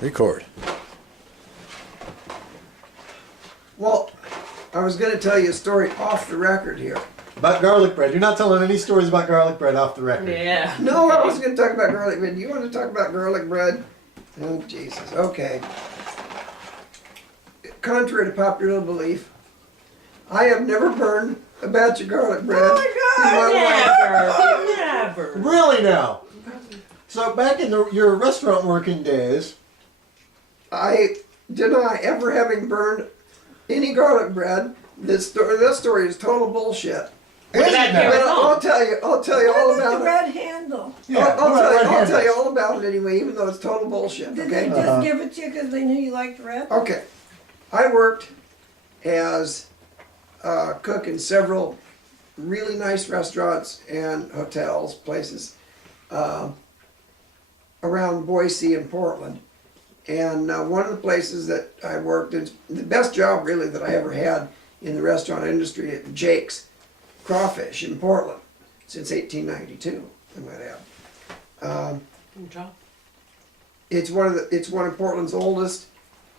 Record. Well, I was going to tell you a story off the record here. About garlic bread. You're not telling any stories about garlic bread off the record. Yeah. No, I wasn't going to talk about garlic bread. You want to talk about garlic bread? Oh, Jesus. Okay. Contrary to popular belief, I have never burned a batch of garlic bread. Oh my God! Never. Never. Really now? So back in your restaurant working days, I deny ever having burned any garlic bread. This story is total bullshit. What did that do? But I'll tell you all about the it. red handle? yeah, I'll tell you all about it anyway, even though it's total bullshit. Did Okay. they just give it to you because they knew you liked red? Okay. I worked as a cook in several really nice restaurants and hotels, places around Boise and Portland. And one of the places that I worked, it's the best job really that I ever had in the restaurant industry at Jake's Crawfish in Portland since 1892, I might add. Good job. It's one of Portland's oldest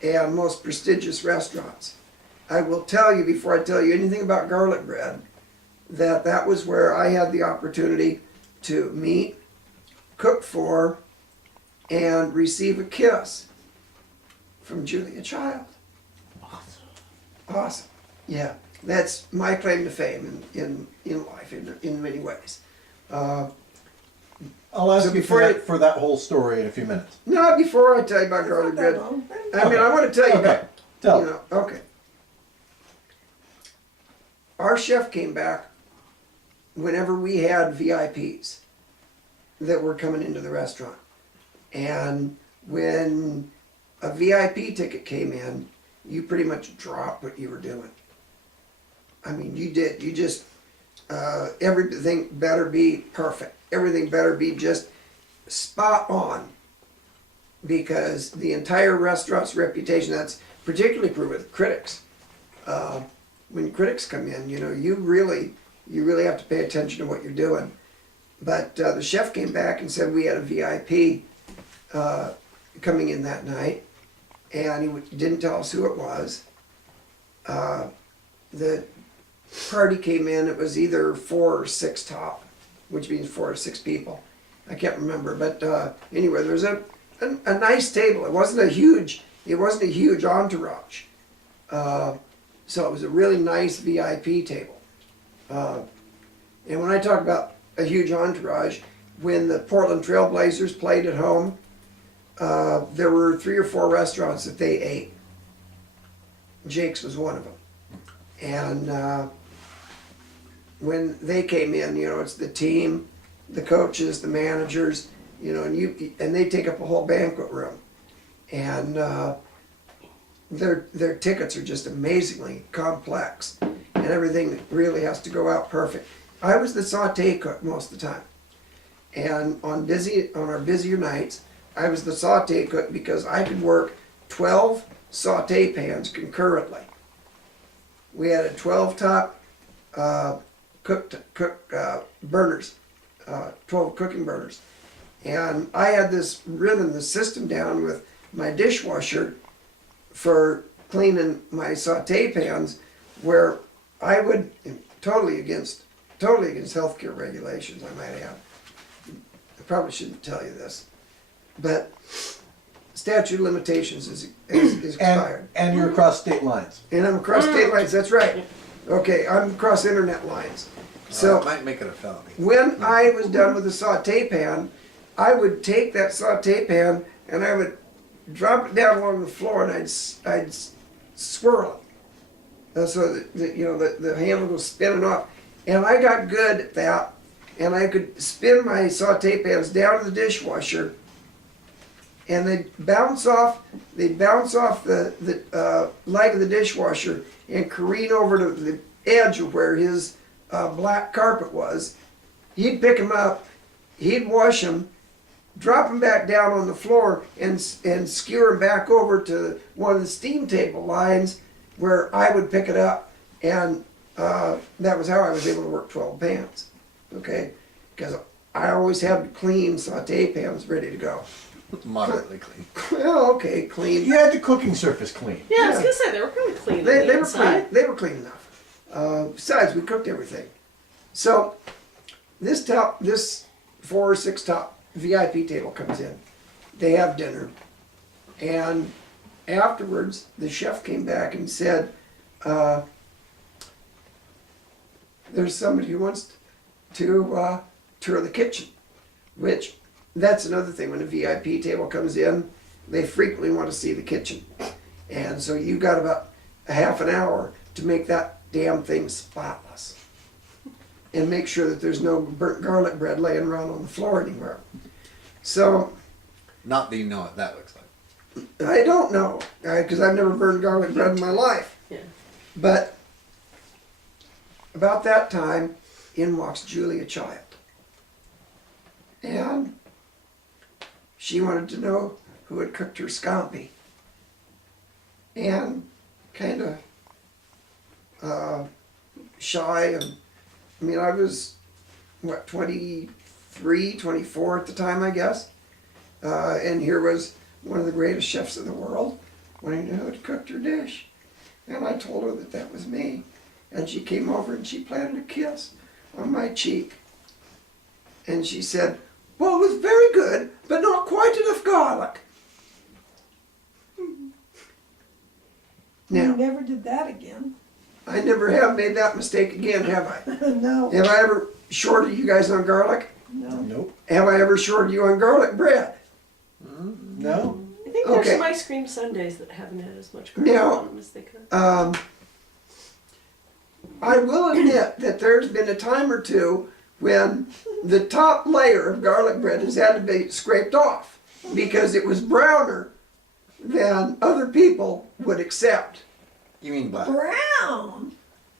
and most prestigious restaurants. I will tell you before I tell you anything about garlic bread that was where I had the opportunity to meet, cook for, and receive a kiss from Julia Child. Awesome. Yeah, that's my claim to fame in life in many ways. I'll ask So you before for that whole story in a few minutes. No, before I tell you about garlic Not that bread, long. I mean, I want to tell you Okay, about, tell. you know, okay. Our chef came back whenever we had VIPs that were coming into the restaurant. And when a VIP ticket came in, you pretty much dropped what you were doing. I mean, you did. You just, everything better be perfect. Everything better be just spot on. Because the entire restaurant's reputation, that's particularly true with critics. When critics come in, you know, you really have to pay attention to what you're doing. But the chef came back and said we had a VIP coming in that night, and he didn't tell us who it was. The party came in, it was either 4 or 6 top, which means 4 or 6 people. I can't remember, but anyway, there was a nice table. It wasn't a huge entourage. So it was a really nice VIP table. And when I talk about a huge entourage, when the Portland Trail Blazers played at home, there were 3 or 4 restaurants that they ate. Jake's was one of them. And when they came in, you know, it's the team, the coaches, the managers, you know, and they take up a whole banquet room. And their tickets are just amazingly complex, and everything really has to go out perfect. I was the saute cook most of the time, and on our busier nights, I was the saute cook because I could work 12 saute pans concurrently. We had a 12 top burners, 12 cooking burners, and I had this rhythm, the system down with my dishwasher for cleaning my saute pans, where I would, totally against healthcare regulations, I might add. I probably shouldn't tell you this, but statute of limitations is expired. And you're across state lines. And I'm across state lines, that's right. Okay, I'm across internet lines. So it might make it a felony. when I was done with the saute pan, I would take that saute pan and I would drop it down along the floor and I'd swirl it. So that you know, the handle was spinning off. And I got good at that, and I could spin my saute pans down to the dishwasher, and they'd bounce off the leg of the dishwasher and careen over to the edge of where his black carpet was. He'd pick them up, he'd wash them, drop them back down on the floor, and skewer them back over to one of the steam table lines where I would pick it up, and that was how I was able to work 12 pans, okay? Because I always had clean saute pans ready to go. Moderately clean. Well, okay, clean. You had the cooking surface clean. Yeah, I was gonna say they were pretty clean. They on the were inside. clean. They were clean enough. Besides, we cooked everything. So this 4 or 6 top VIP table comes in. They have dinner, and afterwards, the chef came back and said, "There's somebody who wants to tour the kitchen," which that's another thing. When a VIP table comes in, they frequently want to see the kitchen. And so you got about a half an hour to make that damn thing spotless. And make sure that there's no burnt garlic bread laying around on the floor anywhere. So, Not that you know what that looks like. I don't know, because I've never burned garlic bread in my life. Yeah. But about that time, in walks Julia Child. And she wanted to know who had cooked her scampi. And kind of shy, and I mean, I was, 23, 24 at the time, I guess. And here was one of the greatest chefs in the world wanting to know who had cooked her dish. And I told her that that was me. And she came over and she planted a kiss on my cheek. And she said, "Well, it was very good, but not quite enough garlic." You Now, never did that again. I never have made that mistake again, have I? No, Have I ever shorted you guys on garlic? no. Nope. Have I ever shorted you on garlic bread? No. I think there's Okay. some ice cream sundaes that haven't had as much garlic Now, on them as they could. I will admit that there's been a time or two when the top layer of garlic bread has had to be scraped off because it was browner than other people would accept. You mean black? Brown.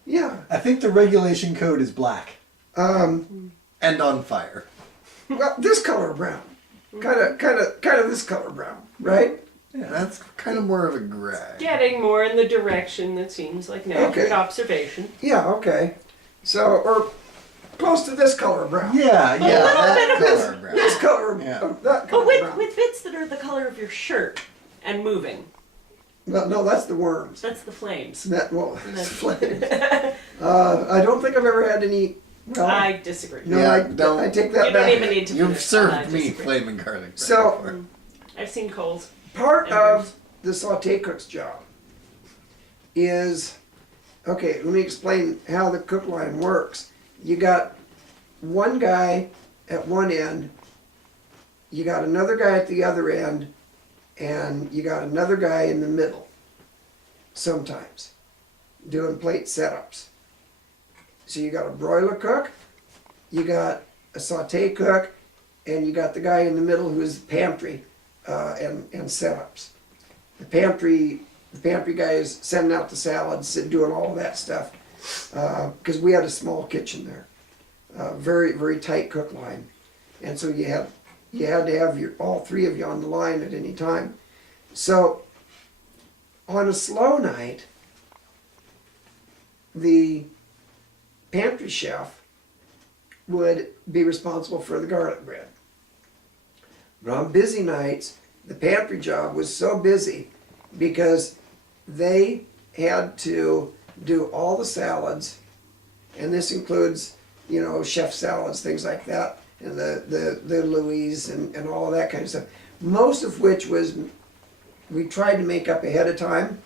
Yeah. I think the regulation code is black Um, and on fire. well, this color brown. Kind of this color brown, right? Yeah, that's kind of more of a gray. Getting more in the direction that seems like an accurate Okay. observation. Yeah, okay. So, or close to this color brown. Yeah, yeah, little that bit of color brown. This color, Yeah. that color But with, brown. with bits that are the color of your shirt and moving. Well, no, that's the worms. That's the flames. That, well, And it's then- flames. I don't think I've ever had any, well, I disagree. no, Yeah, I don't- take that You don't back. even need to You've finish. I served me disagree. flaming garlic bread So- before. I've seen Coles. Part And of the saute cook's job is, okay, let me explain how the cook line works. You got one guy at one end, you got another guy at the other end, and you got another guy in the middle, sometimes, doing plate setups. So you got a broiler cook, you got a saute cook, and you got the guy in the middle who's the pantry and setups. The pantry guy is sending out the salads and doing all of that stuff because we had a small kitchen there, very very tight cook line, and so you had to have all three of you on the line at any time. So on a slow night, the pantry chef would be responsible for the garlic bread. But on busy nights, the pantry job was so busy because they had to do all the salads, and this includes, chef salads, things like that, and the Louise and all of that kind of stuff. Most of which was, we tried to make up ahead of time,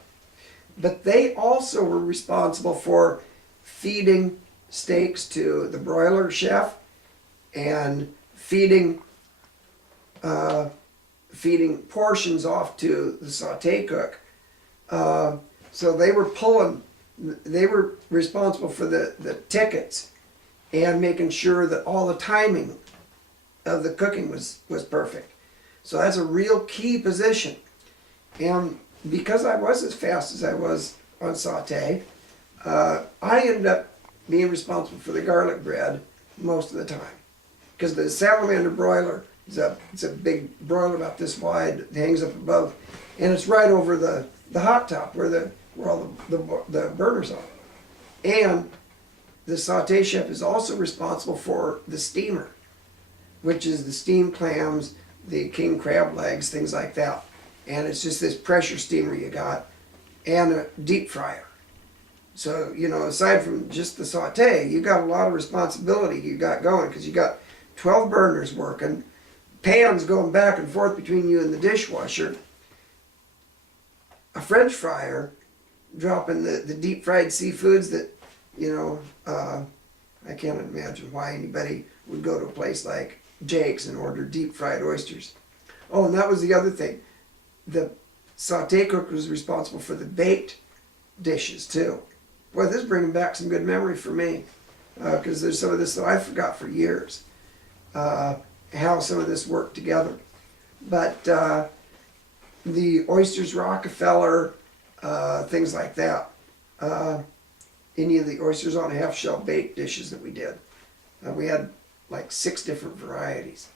but they also were responsible for feeding steaks to the broiler chef and feeding portions off to the saute cook. So they were responsible for the tickets and making sure that all the timing of the cooking was perfect. So that's a real key position. And because I was as fast as I was on saute, I ended up being responsible for the garlic bread most of the time. Because the salamander broiler, it's a big broiler about this wide, it hangs up above, and it's right over the hot top where all the burners are. And the saute chef is also responsible for the steamer, which is the steamed clams, the king crab legs, things like that. And it's just this pressure steamer you got and a deep fryer. So, you know, aside from just the saute, you got a lot of responsibility you got going because you got 12 burners working, pans going back and forth between you and the dishwasher, a French fryer, dropping the deep fried seafoods that, you know, I can't imagine why anybody would go to a place like Jake's and order deep fried oysters. Oh, and that was the other thing. The saute cook was responsible for the baked dishes too. Boy, this is bringing back some good memory for me because there's some of this that I forgot for years, how some of this worked together. But the oysters Rockefeller, things like that, any of the oysters on a half shell baked dishes that we did, we had like 6 different varieties.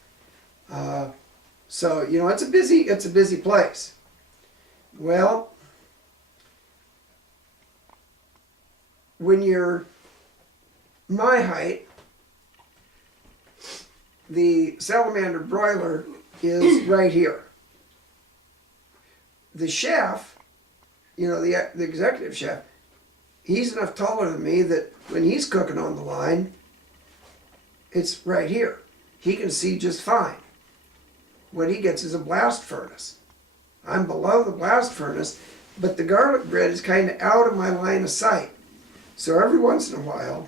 So, you know, it's a busy place. Well, when you're my height, the salamander broiler is right here. The chef, you know, the executive chef, he's enough taller than me that when he's cooking on the line, it's right here. He can see just fine. What he gets is a blast furnace. I'm below the blast furnace, but the garlic bread is kind of out of my line of sight. So every once in a while,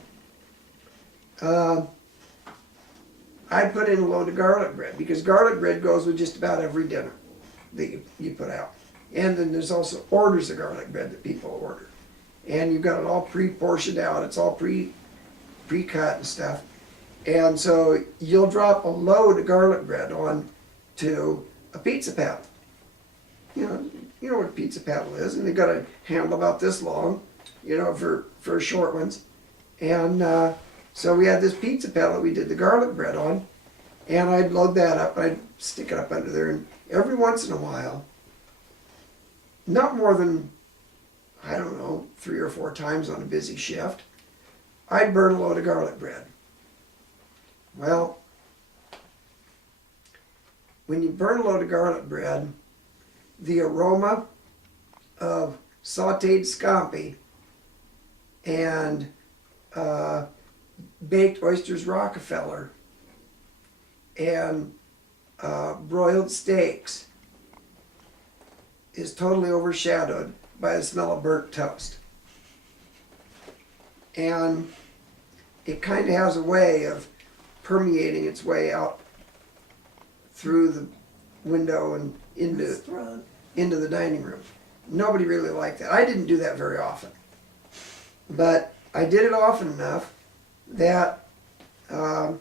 I put in a load of garlic bread because garlic bread goes with just about every dinner that you put out. And then there's also orders of garlic bread that people order. And you've got it all pre-portioned out. It's all pre-cut and stuff. And so you'll drop a load of garlic bread on to a pizza paddle. You know what a pizza paddle is, and they've got a handle about this long, you know, for short ones. And so we had this pizza paddle we did the garlic bread on, and I'd load that up, I'd stick it up under there, and every once in a while, not more than, I don't know, 3 or 4 times on a busy shift, I'd burn a load of garlic bread. Well, when you burn a load of garlic bread, the aroma of sauteed scampi and baked oysters Rockefeller and broiled steaks is totally overshadowed by the smell of burnt toast. And it kind of has a way of permeating its way out through the window and into the dining room. Nobody really liked that. I didn't do that very often. But I did it often enough that, well,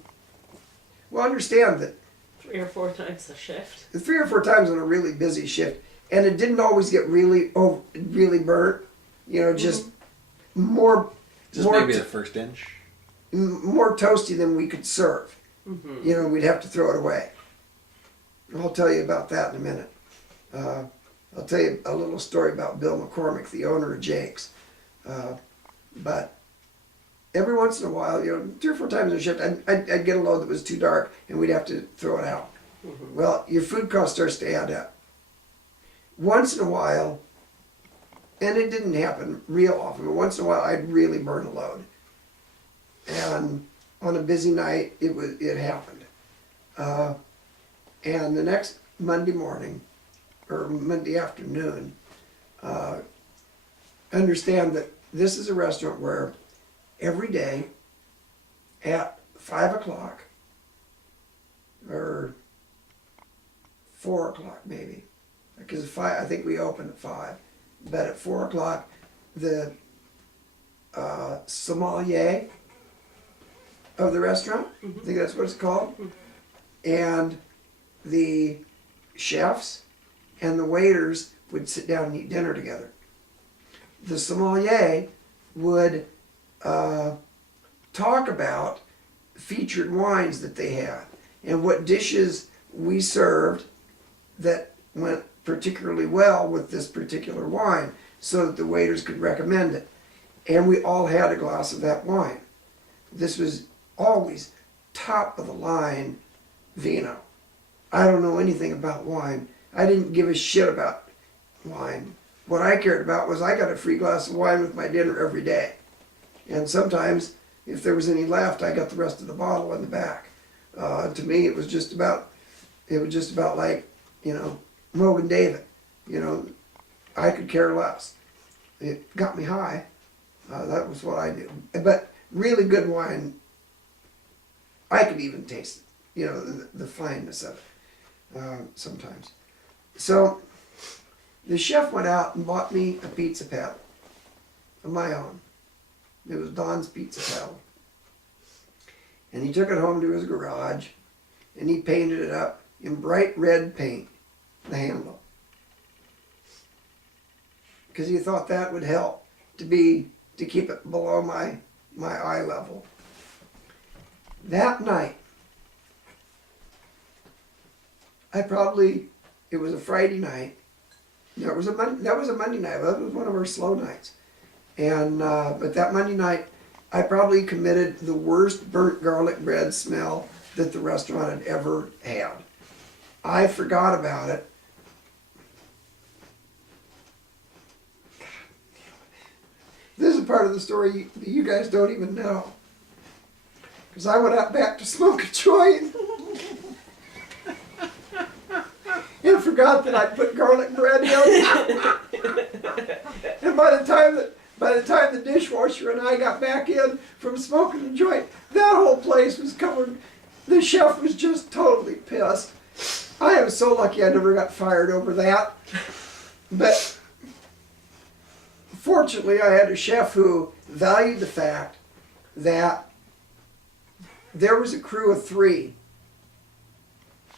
understand that 3 or 4 times a shift. 3 or 4 times on a really busy shift, and it didn't always get really burnt, you know, just more maybe the first inch. more toasty than we could serve. You know, we'd have to throw it away. I'll tell you about that in a minute. I'll tell you a little story about Bill McCormick, the owner of Jake's. But every once in a while, you know, 3 or 4 times a shift, I'd get a load that was too dark and we'd have to throw it out. Well, your food cost starts to add up. Once in a while, and it didn't happen real often, but once in a while I'd really burn a load. And on a busy night, it happened. And the next Monday morning, or Monday afternoon, understand that this is a restaurant where every day at 5 o'clock, or 4 o'clock maybe, because I think we open at 5, but at 4 o'clock, the sommelier of the restaurant, I think that's what it's called, and the chefs and the waiters would sit down and eat dinner together. The sommelier would talk about featured wines that they had and what dishes we served that went particularly well with this particular wine so that the waiters could recommend it. And we all had a glass of that wine. This was always top of the line vino. I don't know anything about wine. I didn't give a shit about wine. What I cared about was I got a free glass of wine with my dinner every day. And sometimes, if there was any left, I got the rest of the bottle in the back. To me, it was just about like, you know, Mogan David. You know, I could care less. It got me high. That was what I do. But really good wine, I could even taste it. You know, the fineness of it sometimes. So the chef went out and bought me a pizza paddle of my own. It was Don's pizza paddle. And he took it home to his garage and he painted it up in bright red paint, the handle. Because he thought that would help to keep it below my eye level. That night, it was a Friday night. No, that was a Monday night. That was one of our slow nights. And but that Monday night, I probably committed the worst burnt garlic bread smell that the restaurant had ever had. I forgot about it. This is part of the story you guys don't even know. Because I went out back to smoke a joint and forgot that I'd put garlic bread in. And by the time the dishwasher and I got back in from smoking the joint, that whole place was covered. The chef was just totally pissed. I am so lucky I never got fired over that. But fortunately, I had a chef who valued the fact that there was a crew of 3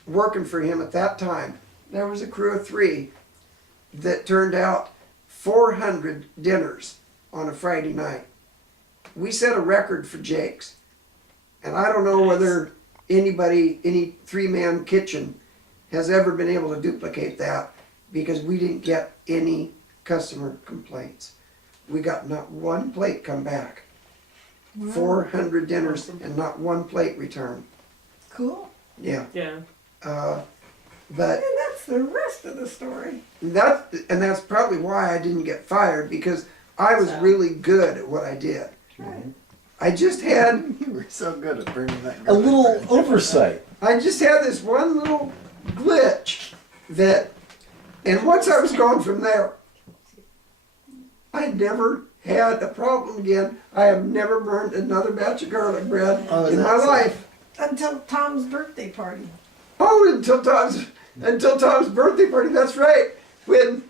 working for him at that time. There was a crew of 3 that turned out 400 dinners on a Friday night. We set a record for Jake's. And I don't know whether any 3-man kitchen has ever been able to duplicate that, because we didn't get any customer complaints. We got not one plate come back. Wow. 400 dinners and not one plate returned. Cool. Yeah. Yeah. But And that's the rest of the story. that's probably why I didn't get fired, because I was really good at what I did. Right. I just had You were so good at burning that A garlic little bread. oversight. this one little glitch that, and once I was gone from there, I never had a problem again. I have never burned another batch of garlic bread Oh, is in that my so? life. Until Tom's birthday party. Oh, until Tom's birthday party. That's right. When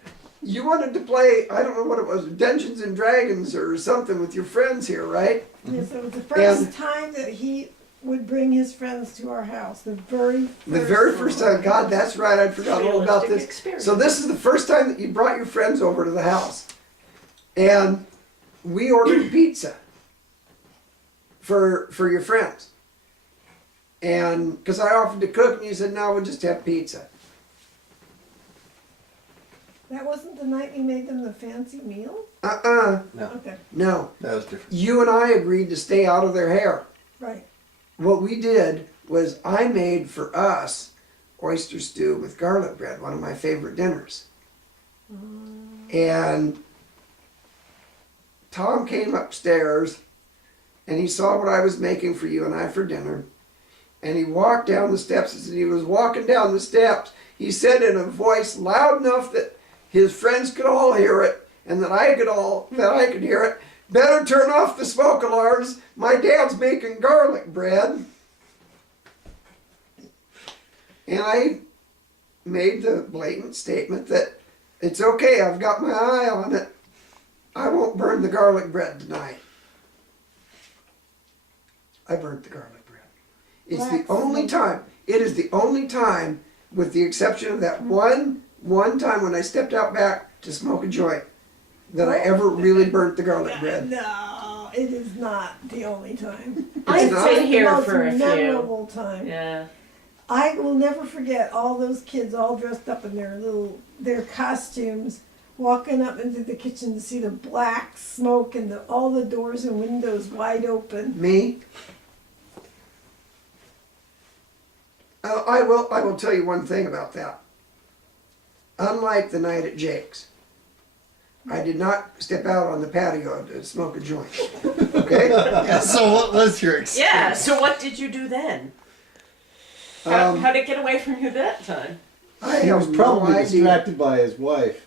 you wanted to play, I don't know what it was, Dungeons and Dragons or something with your friends here, right? Yes, it was the first And- time that he would bring his friends to our house. The very first time. God, that's right. I forgot all about Realistic this. experience. So this is the first time that you brought your friends over to the house. And we ordered pizza for your friends. And because I offered to cook and you said, no, we'll just have pizza. That wasn't the night we made them the fancy meal? No, Okay, No. that was different. You and I agreed to stay out of their hair. right. What we did was I made for us oyster stew with garlic bread, one of my favorite dinners. And Tom came upstairs and he saw what I was making for you and I for dinner. And he walked down the steps. As he was walking down the steps, he said in a voice loud enough that his friends could all hear it and that I could hear it, "Better turn off the smoke alarms. My dad's making garlic bread." And I made the blatant statement that it's okay, I've got my eye on it. I won't burn the garlic bread tonight. I burnt the garlic bread. It's the only time, it is the only time, with the exception of that one time when I stepped out back to smoke a joint, that I ever really burnt the garlic bread. No, it is not the only time. I've not been here It's the for a most few. memorable time. Yeah. I will never forget all those kids all dressed up in their costumes, walking up into the kitchen to see the black smoke and all the doors and windows wide open. Me? I will tell you one thing about that. Unlike the night at Jake's, I did not step out on the patio to smoke a joint. Okay? Yeah, so what was your excuse? Yeah, so what did you do then? How'd it get away from you that time? I He was have probably no idea. distracted by his wife.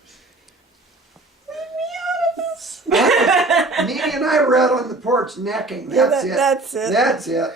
Nene and I were out on the porch necking. Yeah, That's it. that's it. That's it.